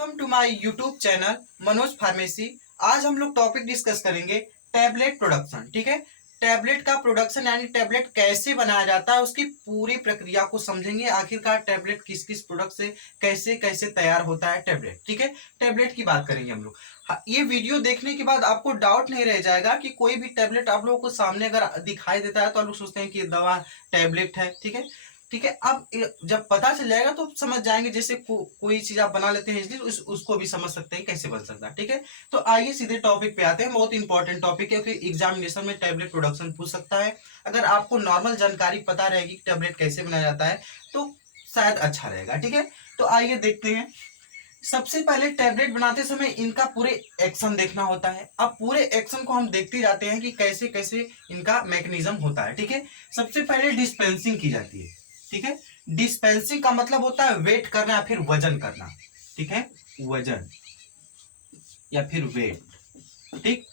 Welcome to my YouTube channel Manoj pharmacy. आज हम लोग टॉपिक डिस्कस करेंगे टैबलेट प्रोडक्शन। ठीक है, टैबलेट का प्रोडक्शन यानी टैबलेट कैसे बनाया जाता है उसकी पूरी प्रक्रिया को समझेंगे। आखिरकार टैबलेट किस किस प्रोडक्ट से कैसे कैसे तैयार होता है टैबलेट। ठीक है, टैबलेट की बात करेंगे हम लोग। हाँ, ये वीडियो देखने के बाद आपको डाउट नहीं रह जाएगा कि कोई भी टैबलेट आप लोगों को सामने अगर दिखाई देता है तो आप लोग सोचते हैं कि ये दवा टैबलेट है। ठीक है, ठीक है। अब जब पता चल जाएगा तो समझ जाएंगे। जैसे कोई चीज आप बना लेते हैं इसलिए उसको भी समझ सकते हैं कैसे बन सकता है। ठीक है, तो आइए सीधे टॉपिक पे आते हैं। बहुत इंपॉर्टेंट टॉपिक है क्योंकि एग्जामिनेशन में टैबलेट प्रोडक्शन पूछ सकता है। अगर आपको नॉर्मल जानकारी पता रहेगी कि टैबलेट कैसे बनाया जाता है तो शायद अच्छा रहेगा। ठीक है, तो आइए देखते हैं। सबसे पहले टैबलेट बनाते समय इनका पूरे एक्शन देखना होता है। अब पूरे एक्शन को हम देखते जाते हैं कि कैसे कैसे इनका मैकेनिज्म होता है। ठीक है, सबसे पहले डिस्पेंसिंग की जाती है। ठीक है, डिस्पेंसिंग का मतलब होता है वेट करना या फिर वजन करना। ठीक है, वजन या फिर वेट। ठीक,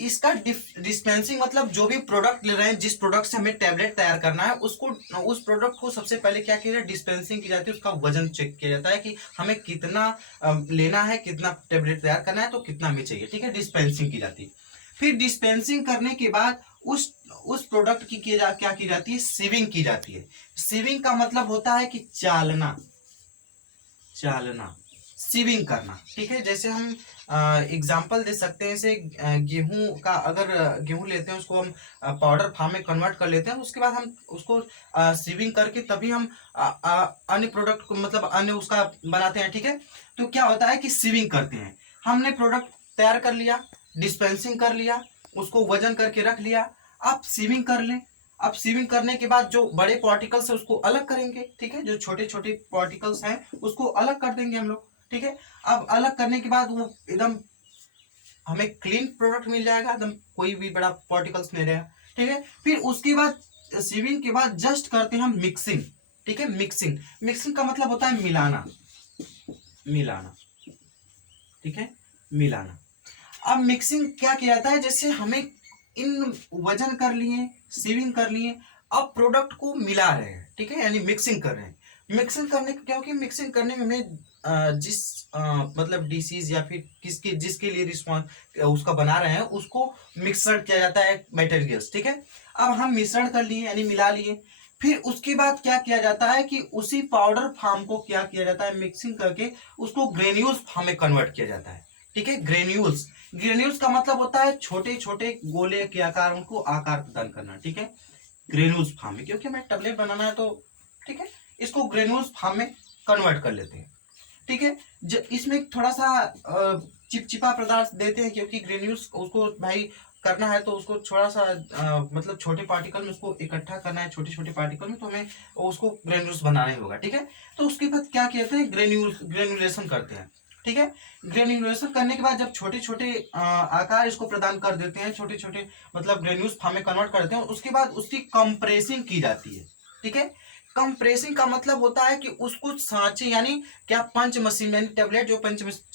इसका डिस्पेंसिंग मतलब जो भी प्रोडक्ट ले रहे हैं, जिस प्रोडक्ट से हमें टैबलेट तैयार करना है उसको उस प्रोडक्ट को सबसे पहले क्या किया जाए, डिस्पेंसिंग की जाती है। उसका वजन चेक किया जाता है कि हमें कितना लेना है, कितना टैबलेट तैयार करना है, तो कितना हमें चाहिए। ठीक है, डिस्पेंसिंग की जाती है। फिर डिस्पेंसिंग करने के बाद उस प्रोडक्ट की क्या की जाती है, सीविंग की जाती है। सीविंग का मतलब होता है कि चालना, चालना, सीविंग करना। ठीक है, जैसे हम एग्जाम्पल दे सकते हैं। जैसे गेहूं का, अगर गेहूं लेते हैं उसको हम पाउडर फॉर्म में कन्वर्ट कर लेते हैं, उसके बाद हम उसको सीविंग करके तभी हम अन्य प्रोडक्ट को मतलब अन्य उसका बनाते हैं। ठीक है, तो क्या होता है कि सीविंग करते हैं। हमने प्रोडक्ट तैयार कर लिया, डिस्पेंसिंग कर लिया, उसको वजन करके रख लिया। आप सीविंग कर लें। अब सीविंग करने के बाद जो बड़े पार्टिकल्स है उसको अलग करेंगे। ठीक है, जो छोटे छोटे पार्टिकल्स हैं उसको अलग कर देंगे हम लोग। ठीक है, अब अलग करने के बाद वो एकदम हमें क्लीन प्रोडक्ट मिल जाएगा, एकदम कोई भी बड़ा पार्टिकल्स नहीं रहेगा। ठीक है, फिर उसके बाद सीविंग के बाद जस्ट करते हैं हम मिक्सिंग। ठीक है, मिक्सिंग, मिक्सिंग का मतलब होता है मिलाना, मिलाना। ठीक है, मिलाना। अब मिक्सिंग क्या किया जाता है, जैसे हमें इन वजन कर लिए, सीविंग कर लिए, अब प्रोडक्ट को मिला रहे हैं। ठीक है, यानी मिक्सिंग कर रहे हैं। मिक्सिंग करने, क्योंकि मिक्सिंग करने में हमें जिस मतलब डिसीज या फिर किसके जिसके लिए रिस्पॉन्स उसका बना रहे हैं उसको मिक्सर किया जाता है मटेरियल्स। ठीक है, अब हम मिश्रण कर लिए यानी मिला लिए। फिर उसके बाद क्या किया जाता है कि उसी पाउडर फॉर्म को क्या किया जाता है, मिक्सिंग करके उसको ग्रेन्यूल्स फॉर्म में कन्वर्ट किया जाता है। ठीक है, ग्रेन्यूल्स, ग्रेन्यूल्स का मतलब होता है छोटे छोटे गोले के आकार, उनको आकार प्रदान करना। ठीक है, ग्रेन्यूल्स फॉर्म में, क्योंकि हमें टैबलेट बनाना है तो ठीक है इसको ग्रेन्यूल्स फॉर्म में कन्वर्ट कर लेते हैं। ठीक है, इसमें थोड़ा सा चिपचिपा पदार्थ देते हैं क्योंकि ग्रेन्यूल्स उसको भाई करना है तो उसको थोड़ा सा मतलब छोटे पार्टिकल में उसको इकट्ठा करना है, छोटे छोटे पार्टिकल में, तो हमें उसको ग्रेन्यूल्स बनाना ही होगा। ठीक है, तो उसके बाद क्या कहते हैं, ग्रेन्यूलेशन करते हैं। ठीक है, ग्रेन्यूलेशन करने के बाद जब छोटे छोटे आकार इसको प्रदान कर देते हैं, छोटे छोटे मतलब ग्रेन्यूल्स फॉर्म में कन्वर्ट करते हैं, उसके बाद उसकी कंप्रेसिंग की जाती है। ठीक है, कंप्रेसिंग का मतलब होता है कि उसको सांचे यानी क्या पंच मशीन यानी टेबलेट, जो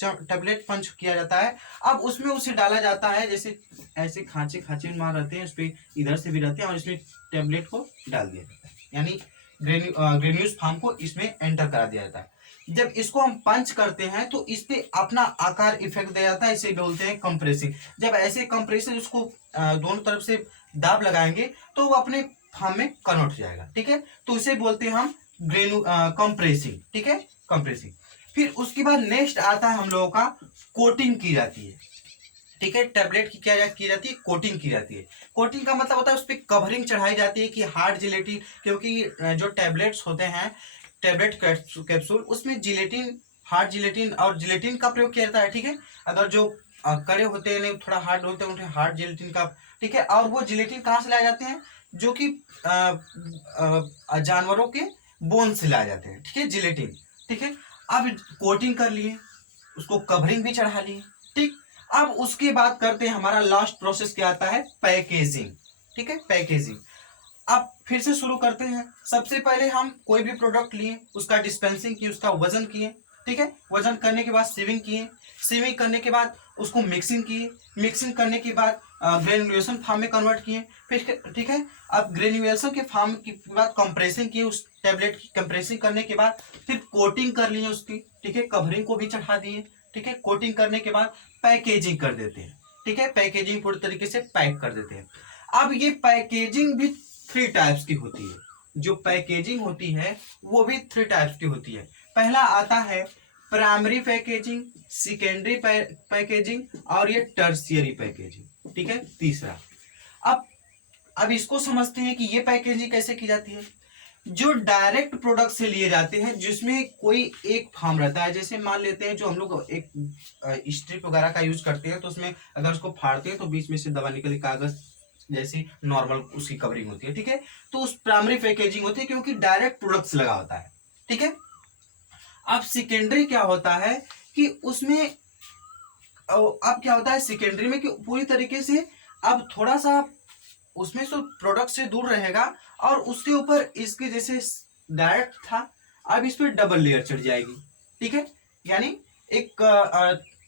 टेबलेट पंच किया जाता है, अब उसमें उसे डाला जाता है। जैसे ऐसे खांचे खांचे मार रहते हैं, उस पर इधर से भी रहते हैं और इसमें टेबलेट को डाल दिया जाता है, यानी ग्रेन्यूल्स फॉर्म को इसमें एंटर करा दिया जाता है। जब इसको हम पंच करते हैं तो इस पे अपना आकार इफेक्ट दिया जाता है, इसे बोलते हैं कंप्रेसिंग। जब ऐसे कंप्रेसर उसको दोनों तरफ से दाब लगाएंगे तो वो अपने फॉर्म में कन्वर्ट हो जाएगा। ठीक है, तो इसे बोलते हैं हम कंप्रेसिंग। ठीक है, कंप्रेसिंग। फिर उसके बाद नेक्स्ट आता है हम लोगों का कोटिंग की जाती है। ठीक है, टैबलेट की क्या की जाती है, कोटिंग की जाती है। कोटिंग का मतलब होता है उस पर कवरिंग चढ़ाई जाती है कि हार्ड जिलेटिन, क्योंकि जो टैबलेट्स होते हैं, टैबलेट कैप्सूल, उसमें जिलेटिन, हार्ड जिलेटिन और जिलेटिन का प्रयोग किया जाता है। ठीक है, अगर जो कड़े होते हैं नहीं थोड़ा हार्ड होते हैं उन्हें हार्ड जिलेटिन का। ठीक है, और वो जिलेटिन कहाँ से लाए जाते हैं, जो कि जानवरों के बोन से लाए जाते हैं। ठीक है, जिलेटिन। ठीक है, अब कोटिंग कर लिए, उसको कवरिंग भी चढ़ा लिए। ठीक, अब उसके बाद करते हैं हमारा लास्ट प्रोसेस क्या आता है, पैकेजिंग। ठीक है, पैकेजिंग। अब फिर से शुरू करते हैं। सबसे पहले हम कोई भी प्रोडक्ट लिए, उसका डिस्पेंसिंग किए, उसका वजन किए। ठीक है, वजन करने के बाद सीविंग किए, सीविंग करने के बाद उसको मिक्सिंग किए, मिक्सिंग करने के बाद ग्रेन्युलेशन फॉर्म में कन्वर्ट किए। फिर ठीक है, अब ग्रेन्युलेशन के फॉर्म के बाद कंप्रेसिंग किए उस टेबलेट की कंप्रेसिंग करने के बाद फिर कोटिंग कर लिए उसकी, ठीक है, कवरिंग को भी चढ़ा दिए, ठीक है। कोटिंग करने के बाद पैकेजिंग कर देते हैं, ठीक है, पैकेजिंग पूरी तरीके से पैक कर देते हैं। अब ये पैकेजिंग भी 3 टाइप्स की होती है, जो पैकेजिंग होती है वो भी 3 टाइप्स की होती है। पहला आता है प्राइमरी पैकेजिंग, सेकेंडरी पैकेजिंग और ये टर्शियरी पैकेजिंग, ठीक है, तीसरा। अब अब इसको समझते हैं कि ये पैकेजिंग कैसे की जाती है। जो डायरेक्ट प्रोडक्ट से लिए जाते हैं, जिसमें कोई एक फार्म रहता है, जैसे मान लेते हैं जो हम लोग एक स्ट्रिप वगैरह का यूज करते हैं, तो उसमें अगर उसको फाड़ते हैं तो बीच में से दवा निकले, कागज जैसी नॉर्मल उसकी कवरिंग होती है, ठीक है। तो उस प्राइमरी पैकेजिंग होती है क्योंकि डायरेक्ट प्रोडक्ट से लगा होता है, ठीक है। अब सेकेंडरी क्या होता है कि उसमें अब क्या होता है सेकेंडरी में कि पूरी तरीके से अब थोड़ा सा उसमें से प्रोडक्ट से दूर रहेगा और उसके ऊपर इसके जैसे डायरेक्ट था, अब इस पर डबल लेयर चढ़ जाएगी, ठीक है। यानी एक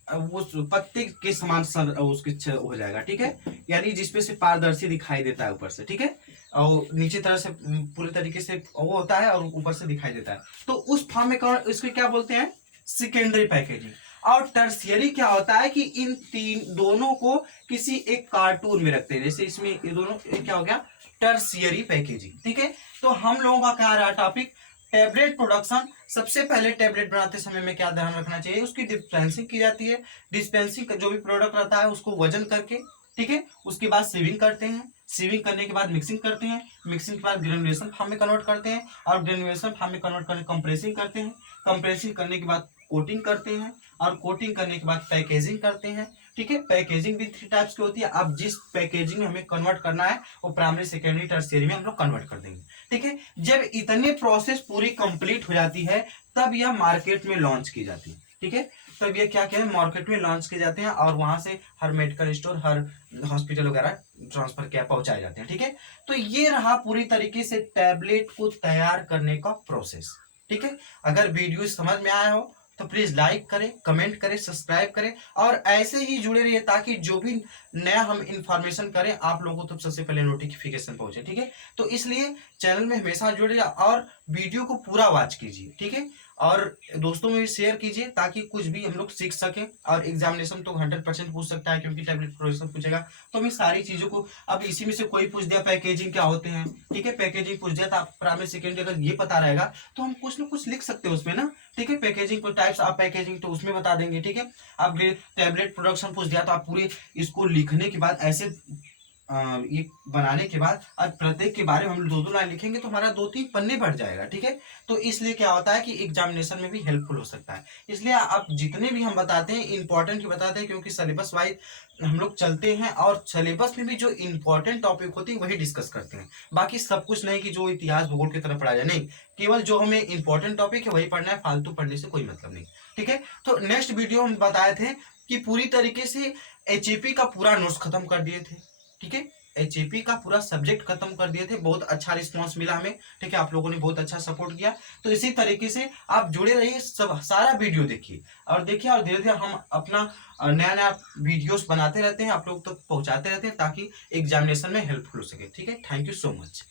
वो पत्ते के समान उसके हो जाएगा, ठीक है। यानी जिसपे से पारदर्शी दिखाई देता है ऊपर से, ठीक है, और नीचे तरह से पूरे तरीके से वो होता है और ऊपर से दिखाई देता है। तो उस फॉर्म में इसको क्या बोलते हैं, सेकेंडरी पैकेजिंग। और टर्शियरी क्या होता है कि इन दोनों को किसी एक कार्टून में रखते हैं, जैसे इसमें ये दोनों क्या हो गया, टर्शियरी पैकेजिंग, ठीक है। तो हम लोगों का क्या रहा टॉपिक, टेबलेट प्रोडक्शन। सबसे पहले टेबलेट बनाते समय में क्या ध्यान रखना चाहिए, उसकी डिस्पेंसिंग की जाती है। डिस्पेंसिंग का जो भी प्रोडक्ट रहता है उसको वजन करके, ठीक है, उसके बाद सीविंग करते हैं, सीविंग करने के बाद मिक्सिंग करते हैं, मिक्सिंग के बाद ग्रेनुलेशन फॉर्म में कन्वर्ट करते हैं, और ग्रेनुलेशन फॉर्म में कन्वर्ट करके कंप्रेसिंग करते हैं, कंप्रेसिंग करने के बाद कोटिंग करते हैं, और कोटिंग करने के बाद पैकेजिंग करते हैं, ठीक है। पैकेजिंग भी 3 टाइप्स की होती है। अब जिस पैकेजिंग में हमें कन्वर्ट करना है वो प्राइमरी सेकेंडरी टर्शियरी में हम लोग कन्वर्ट कर देंगे, ठीक है। जब इतने प्रोसेस पूरी कंप्लीट हो जाती है तब यह मार्केट में लॉन्च की जाती है, ठीक है। तब ये क्या क्या है, मार्केट में लॉन्च किए जाते हैं और वहां से हर मेडिकल स्टोर, हर हॉस्पिटल वगैरह ट्रांसफर किया पहुंचाए जाते हैं, ठीक है। तो ये रहा पूरी तरीके से टैबलेट को तैयार करने का प्रोसेस, ठीक है। अगर वीडियो समझ में आया हो तो प्लीज लाइक करें, कमेंट करें, सब्सक्राइब करें और ऐसे ही जुड़े रहिए ताकि जो भी नया हम इंफॉर्मेशन करें आप लोगों को तो सबसे पहले नोटिफिकेशन पहुंचे, ठीक है। तो इसलिए चैनल में हमेशा जुड़े रहिए और वीडियो को पूरा वॉच कीजिए, ठीक है। और दोस्तों में भी शेयर कीजिए ताकि कुछ भी हम लोग सीख सकें। और एग्जामिनेशन तो 100% पूछ सकता है क्योंकि टैबलेट प्रोडक्शन पूछेगा, तो हमें सारी चीजों को, अब इसी में से कोई पूछ दिया पैकेजिंग क्या होते हैं, ठीक है, पैकेजिंग पूछ दिया, तो आप प्राइमरी सेकेंडरी अगर ये पता रहेगा तो हम कुछ ना कुछ लिख सकते हैं उसमें ना, ठीक है। पैकेजिंग को टाइप्स ऑफ पैकेजिंग तो उसमें बता देंगे, ठीक है। आप टैबलेट प्रोडक्शन पूछ दिया तो आप पूरी इसको लिखने के बाद ऐसे ये बनाने के बाद और प्रत्येक के बारे में हम 2-2 लाइन लिखेंगे तो हमारा 2-3 पन्ने बढ़ जाएगा, ठीक है। तो इसलिए क्या होता है कि एग्जामिनेशन में भी हेल्पफुल हो सकता है। इसलिए आप जितने भी हम बताते हैं इंपॉर्टेंट ही बताते हैं क्योंकि सिलेबस वाइज हम लोग चलते हैं और सिलेबस में भी जो इंपॉर्टेंट टॉपिक होती है वही डिस्कस करते हैं। बाकी सब कुछ नहीं कि जो इतिहास भूगोल की तरफ पढ़ा जाए, नहीं, केवल जो हमें इंपॉर्टेंट टॉपिक है वही पढ़ना है, फालतू पढ़ने से कोई मतलब नहीं, ठीक है। तो नेक्स्ट वीडियो हम बताए थे कि पूरी तरीके से एचएपी का पूरा नोट्स खत्म कर दिए थे, ठीक है। एचएपी का पूरा सब्जेक्ट खत्म कर दिए थे, बहुत अच्छा रिस्पांस मिला हमें, ठीक है। आप लोगों ने बहुत अच्छा सपोर्ट किया। तो इसी तरीके से आप जुड़े रहिए, सब सारा वीडियो देखिए और देखिए, और धीरे धीरे हम अपना नया नया वीडियोस बनाते रहते हैं, आप लोग तक पहुंचाते रहते हैं ताकि एग्जामिनेशन में हेल्पफुल हो सके, ठीक है। Thank you so much.